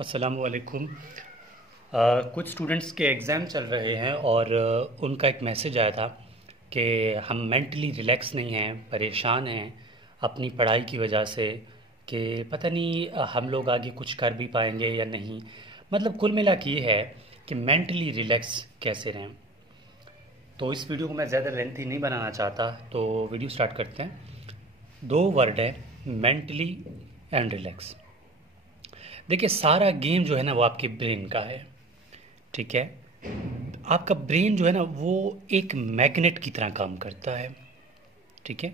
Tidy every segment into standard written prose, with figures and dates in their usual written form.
अस्सलामुअलैकुम। कुछ स्टूडेंट्स के एग्ज़ाम चल रहे हैं और उनका एक मैसेज आया था कि हम मेंटली रिलैक्स नहीं हैं, परेशान हैं अपनी पढ़ाई की वजह से कि पता नहीं हम लोग आगे कुछ कर भी पाएंगे या नहीं। मतलब कुल मिला के ये है कि मेंटली रिलैक्स कैसे रहें। तो इस वीडियो को मैं ज़्यादा लेंथी नहीं बनाना चाहता, तो वीडियो स्टार्ट करते हैं। दो वर्ड है, मेंटली एंड रिलैक्स। देखिए, सारा गेम जो है ना वो आपके ब्रेन का है। ठीक है, आपका ब्रेन जो है ना वो एक मैग्नेट की तरह काम करता है। ठीक है,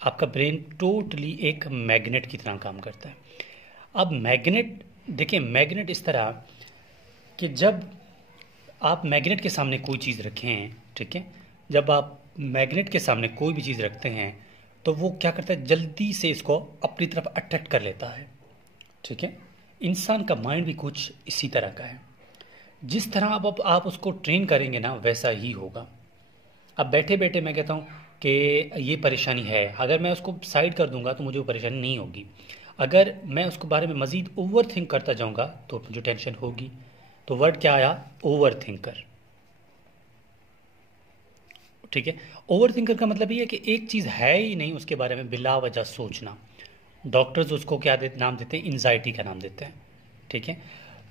आपका ब्रेन टोटली एक मैग्नेट की तरह काम करता है। अब मैग्नेट, देखिए मैग्नेट इस तरह कि जब आप मैग्नेट के सामने कोई चीज़ रखें, ठीक है, जब आप मैग्नेट के सामने कोई भी चीज़ रखते हैं तो वो क्या करता है, जल्दी से इसको अपनी तरफ अट्रैक्ट कर लेता है। ठीक है, इंसान का माइंड भी कुछ इसी तरह का है। जिस तरह आप उसको ट्रेन करेंगे ना वैसा ही होगा। अब बैठे बैठे मैं कहता हूँ कि ये परेशानी है, अगर मैं उसको साइड कर दूंगा तो मुझे वो परेशानी नहीं होगी। अगर मैं उसके बारे में मज़ीद ओवर थिंक करता जाऊंगा तो मुझे टेंशन होगी। तो वर्ड क्या आया, ओवर थिंकर। ठीक है, ओवर थिंकर का मतलब ये है कि एक चीज़ है ही नहीं उसके बारे में बिला वजह सोचना। डॉक्टर्स उसको क्या नाम देते हैं, एंजाइटी का नाम देते हैं। ठीक है,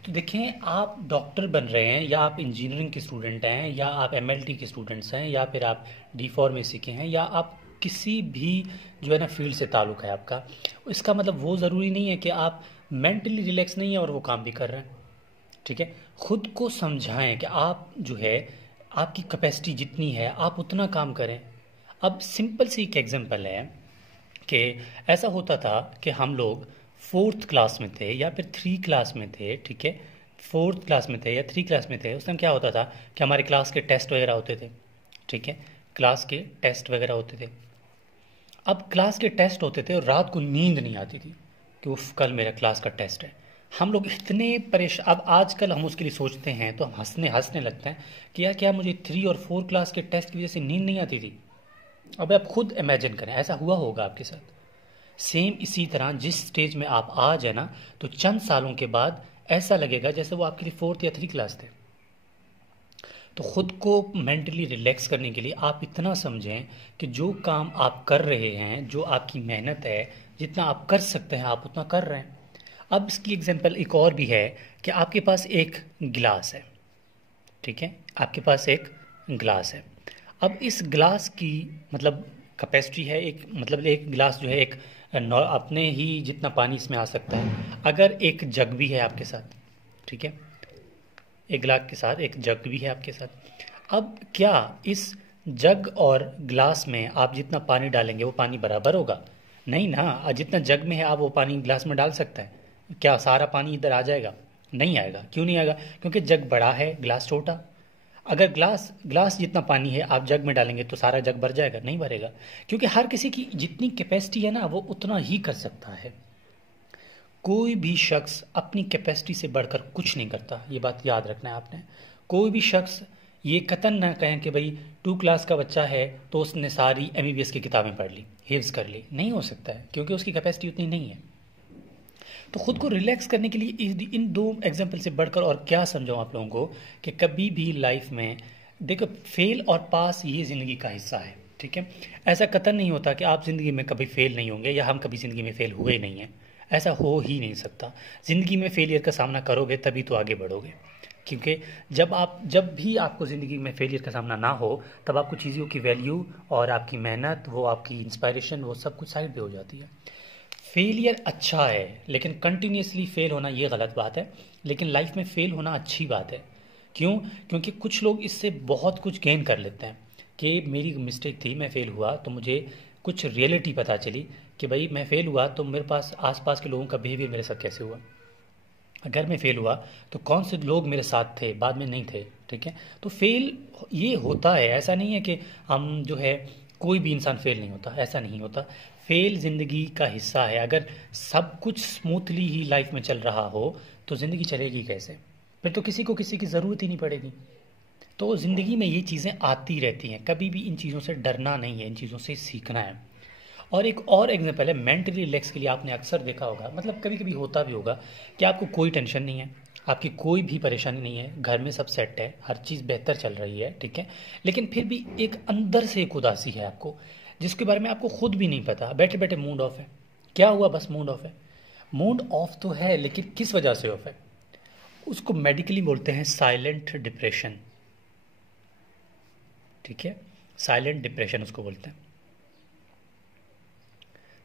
तो देखें, आप डॉक्टर बन रहे हैं या आप इंजीनियरिंग के स्टूडेंट हैं या आप एमएलटी के स्टूडेंट्स हैं या फिर आप डी फार्मेसी के हैं या आप किसी भी जो है ना फील्ड से ताल्लुक़ है आपका, इसका मतलब वो ज़रूरी नहीं है कि आप मेंटली रिलैक्स नहीं है और वो काम भी कर रहे हैं। ठीक है, खुद को समझाएं कि आप जो है आपकी कैपेसिटी जितनी है आप उतना काम करें। अब सिंपल सी एक एग्जांपल है कि ऐसा होता था कि हम लोग फोर्थ क्लास में थे या फिर थ्री क्लास में थे। ठीक है, फोर्थ क्लास में थे या थ्री क्लास में थे, उस टाइम क्या होता था कि हमारे क्लास के टेस्ट वगैरह होते थे। ठीक है, क्लास के टेस्ट वगैरह होते थे। अब क्लास के टेस्ट होते थे और रात को नींद नहीं आती थी कि उफ कल मेरा क्लास का टेस्ट है। हम लोग इतने परेशान, अब आजकल हम उसके लिए सोचते हैं तो हम हंसने हंसने लगते हैं कि यार क्या मुझे थ्री और फोर क्लास के टेस्ट की वजह से नींद नहीं आती थी। अब आप खुद इमेजिन करें ऐसा हुआ होगा आपके साथ। सेम इसी तरह जिस स्टेज में आप आ जाए ना, तो चंद सालों के बाद ऐसा लगेगा जैसे वो आपके लिए फोर्थ या थ्री क्लास थे। तो खुद को मेंटली रिलैक्स करने के लिए आप इतना समझें कि जो काम आप कर रहे हैं, जो आपकी मेहनत है, जितना आप कर सकते हैं आप उतना कर रहे हैं। अब इसकी एग्जांपल एक और भी है कि आपके पास एक गिलास है। ठीक है, आपके पास एक ग्लास है। अब इस ग्लास की मतलब कैपेसिटी है, एक मतलब एक गिलास जो है एक अपने ही जितना पानी इसमें आ सकता है। अगर एक जग भी है आपके साथ, ठीक है, एक गिलास के साथ एक जग भी है आपके साथ। अब क्या इस जग और ग्लास में आप जितना पानी डालेंगे वो पानी बराबर होगा? नहीं ना। जितना जग में है आप वो पानी ग्लास में डाल सकता है, क्या सारा पानी इधर आ जाएगा? नहीं आएगा। क्यों नहीं आएगा? क्योंकि जग बड़ा है, ग्लास छोटा। अगर ग्लास ग्लास जितना पानी है आप जग में डालेंगे तो सारा जग भर जाएगा? नहीं भरेगा, क्योंकि हर किसी की जितनी कैपेसिटी है ना वो उतना ही कर सकता है। कोई भी शख्स अपनी कैपेसिटी से बढ़कर कुछ नहीं करता, ये बात याद रखना है आपने। कोई भी शख्स ये कतन ना कहें कि भाई टू क्लास का बच्चा है तो उसने सारी एमबीबीएस की किताबें पढ़ ली, हिफ्ज कर ली। नहीं हो सकता है, क्योंकि उसकी कैपेसिटी उतनी नहीं है। तो खुद को रिलैक्स करने के लिए इन दो एग्जाम्पल से बढ़कर और क्या समझाऊं आप लोगों को कि कभी भी लाइफ में देखो, फेल और पास ये ज़िंदगी का हिस्सा है। ठीक है, ऐसा कतई नहीं होता कि आप ज़िंदगी में कभी फेल नहीं होंगे या हम कभी ज़िंदगी में फेल हुए नहीं हैं। ऐसा हो ही नहीं सकता। ज़िंदगी में फेलियर का सामना करोगे तभी तो आगे बढ़ोगे। क्योंकि जब भी आपको ज़िंदगी में फेलियर का सामना ना हो तब आपको चीज़ों की वैल्यू और आपकी मेहनत, वो आपकी इंस्पायरेशन, वो सब कुछ साइड पे हो जाती है। फेलियर अच्छा है लेकिन कंटिन्यूसली फेल होना ये गलत बात है। लेकिन लाइफ में फेल होना अच्छी बात है। क्यों? क्योंकि कुछ लोग इससे बहुत कुछ गेन कर लेते हैं कि मेरी मिस्टेक थी, मैं फेल हुआ तो मुझे कुछ रियलिटी पता चली कि भाई मैं फेल हुआ तो मेरे पास आसपास के लोगों का बिहेवियर मेरे साथ कैसे हुआ। अगर मैं फेल हुआ तो कौन से लोग मेरे साथ थे, बाद में नहीं थे। ठीक है, तो फेल ये होता है, ऐसा नहीं है कि हम जो है कोई भी इंसान फेल नहीं होता, ऐसा नहीं होता। फेल ज़िंदगी का हिस्सा है। अगर सब कुछ स्मूथली ही लाइफ में चल रहा हो तो ज़िंदगी चलेगी कैसे? फिर तो किसी को किसी की ज़रूरत ही नहीं पड़ेगी। तो ज़िंदगी में ये चीज़ें आती रहती हैं, कभी भी इन चीज़ों से डरना नहीं है, इन चीज़ों से सीखना है। और एक और एग्जांपल है मेंटली रिलैक्स के लिए, आपने अक्सर देखा होगा, मतलब कभी कभी होता भी होगा कि आपको कोई टेंशन नहीं है, आपकी कोई भी परेशानी नहीं है, घर में सब सेट है, हर चीज़ बेहतर चल रही है, ठीक है, लेकिन फिर भी एक अंदर से एक उदासी है आपको, जिसके बारे में आपको खुद भी नहीं पता, बैठे बैठे मूड ऑफ है, क्या हुआ, बस मूड ऑफ है। मूड ऑफ तो है, लेकिन किस वजह से ऑफ है? उसको मेडिकली बोलते हैं साइलेंट डिप्रेशन, ठीक है, साइलेंट डिप्रेशन उसको बोलते हैं।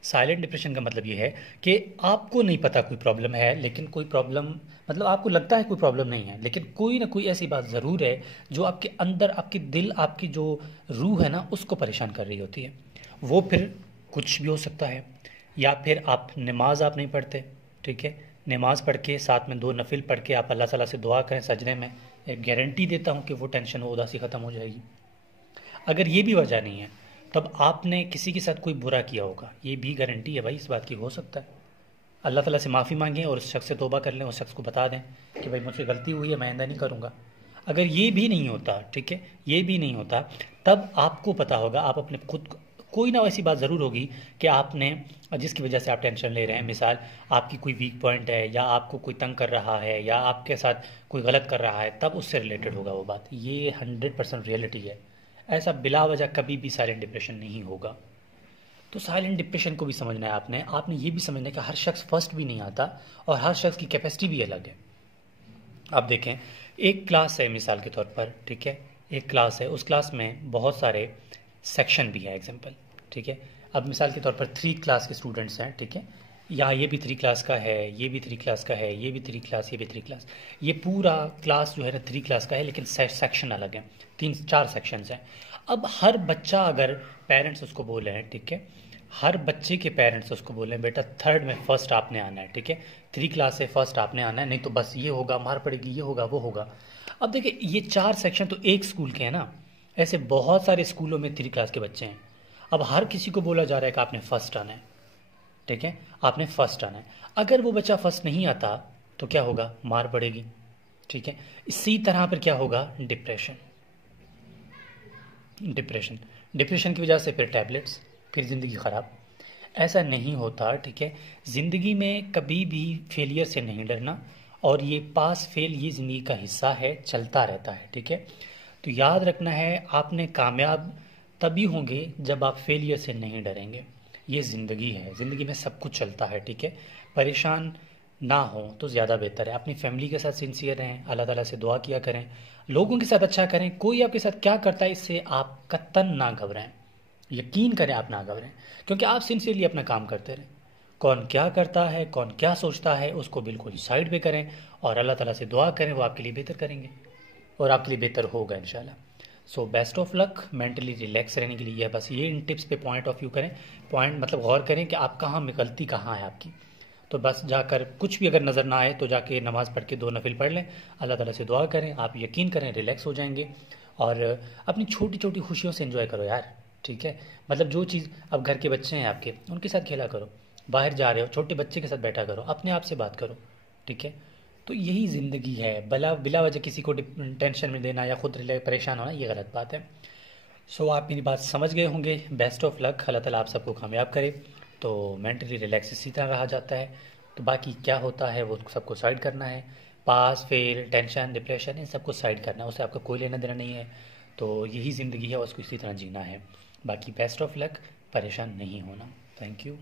साइलेंट डिप्रेशन का मतलब ये है कि आपको नहीं पता कोई प्रॉब्लम है, लेकिन कोई प्रॉब्लम, मतलब आपको लगता है कोई प्रॉब्लम नहीं है, लेकिन कोई ना कोई ऐसी बात ज़रूर है जो आपके अंदर, आपके दिल, आपकी जो रूह है ना, उसको परेशान कर रही होती है। वो फिर कुछ भी हो सकता है, या फिर आप नमाज आप नहीं पढ़ते, ठीक है, नमाज पढ़ के साथ में 2 नफिल पढ़ के आप अल्लाह ताला से दुआ करें सजदे में, एक गारंटी देता हूँ कि वो टेंशन, वो उदासी ख़त्म हो जाएगी। अगर ये भी वजह नहीं है, तब आपने किसी के साथ कोई बुरा किया होगा, ये भी गारंटी है भाई इस बात की, हो सकता है। अल्लाह ताला से माफ़ी मांगें और उस शख्स से तौबा कर लें, उस शख्स को बता दें कि भाई मुझसे गलती हुई है, मैं आइंदा नहीं करूँगा। अगर ये भी नहीं होता, ठीक है, ये भी नहीं होता, तब आपको पता होगा, आप अपने खुद कोई ना ऐसी बात ज़रूर होगी कि आपने, जिसकी वजह से आप टेंशन ले रहे हैं, मिसाल आपकी कोई वीक पॉइंट है, या आपको कोई तंग कर रहा है, या आपके साथ कोई गलत कर रहा है, तब उससे रिलेटेड होगा वो बात। ये 100% रियलिटी है। ऐसा बिला वजह कभी भी साइलेंट डिप्रेशन नहीं होगा। तो साइलेंट डिप्रेशन को भी समझना है आपने, आपने ये भी समझना है कि हर शख्स फर्स्ट भी नहीं आता, और हर शख्स की कैपेसिटी भी अलग है। आप देखें, एक क्लास है मिसाल के तौर पर, ठीक है, एक क्लास है, उस क्लास में बहुत सारे सेक्शन भी है, एग्जाम्पल, ठीक है। अब मिसाल के तौर पर 3 क्लास के स्टूडेंट्स हैं, ठीक है, यहाँ ये भी 3 क्लास का है, ये भी 3 क्लास का है, ये भी 3 क्लास, ये भी 3 क्लास, ये पूरा क्लास जो है ना 3 क्लास का है, लेकिन सेक्शन अलग है, 3-4 सेक्शंस हैं। अब हर बच्चा, अगर पेरेंट्स उसको बोले हैं, ठीक है, हर बच्चे के पेरेंट्स उसको बोले बेटा 3rd में फर्स्ट आपने आना है, ठीक है, 3 क्लास से फर्स्ट आपने आना है, नहीं तो बस ये होगा, मार पड़ेगी, ये होगा, वो होगा। अब देखिए, ये 4 सेक्शन तो एक स्कूल के हैं ना, ऐसे बहुत सारे स्कूलों में 3 क्लास के बच्चे हैं। अब हर किसी को बोला जा रहा है कि आपने फर्स्ट आना है, ठीक है, आपने फर्स्ट आना है। अगर वो बच्चा फर्स्ट नहीं आता तो क्या होगा, मार पड़ेगी, ठीक है। इसी तरह पर क्या होगा, डिप्रेशन, डिप्रेशन, डिप्रेशन की वजह से फिर टैबलेट्स, फिर ज़िंदगी ख़राब। ऐसा नहीं होता, ठीक है, ज़िंदगी में कभी भी फेलियर से नहीं डरना, और ये पास फेल ये ज़िंदगी का हिस्सा है, चलता रहता है, ठीक है। तो याद रखना है, आपने कामयाब तभी होंगे जब आप फेलियर से नहीं डरेंगे। ये ज़िंदगी है, ज़िंदगी में सब कुछ चलता है, ठीक है। परेशान ना हो तो ज़्यादा बेहतर है। अपनी फैमिली के साथ सिंसियर रहें, अल्लाह ताला से दुआ किया करें, लोगों के साथ अच्छा करें। कोई आपके साथ क्या करता है इससे आप कतन ना घबराएं, यकीन करें आप ना घबराएं, क्योंकि आप सिंसियरली अपना काम करते रहें। कौन क्या करता है, कौन क्या सोचता है, उसको बिल्कुल साइड पे करें, और अल्लाह ताला से दुआ करें, वो आपके लिए बेहतर करेंगे और आपके लिए बेहतर होगा इंशाल्लाह। So best of luck. Mentally relax रहने के लिए बस ये इन टिप्स पे पॉइंट ऑफ व्यू करें, पॉइंट मतलब गौर करें कि आप कहाँ में गलती कहाँ है आपकी। तो बस जाकर कुछ भी अगर नज़र ना आए तो जाके नमाज़ पढ़ के 2 नफिल पढ़ लें, अल्लाह ताला से दुआ करें, आप यकीन करें रिलैक्स हो जाएंगे। और अपनी छोटी छोटी खुशियों से एंजॉय करो यार, ठीक है। मतलब जो चीज़, अब घर के बच्चे हैं आपके, उनके साथ खेला करो, बाहर जा रहे हो छोटे बच्चे के साथ बैठा करो, अपने आप से बात करो, ठीक है। तो यही ज़िंदगी है। बिला वजह किसी को टेंशन में देना या खुद परेशान होना, ये गलत बात है। सो आप मेरी बात समझ गए होंगे। बेस्ट ऑफ लक, अल्लाह ताला आप सबको कामयाब करे। तो मेंटली रिलैक्स इसी तरह रहा जाता है। तो बाकी क्या होता है वो सबको साइड करना है, pass fail tension depression in सबको साइड करना है, उससे आपका कोई लेना देना नहीं है। तो यही ज़िंदगी है, उसको इसी तरह जीना है। बाकी बेस्ट ऑफ लक, परेशान नहीं होना। Thank you.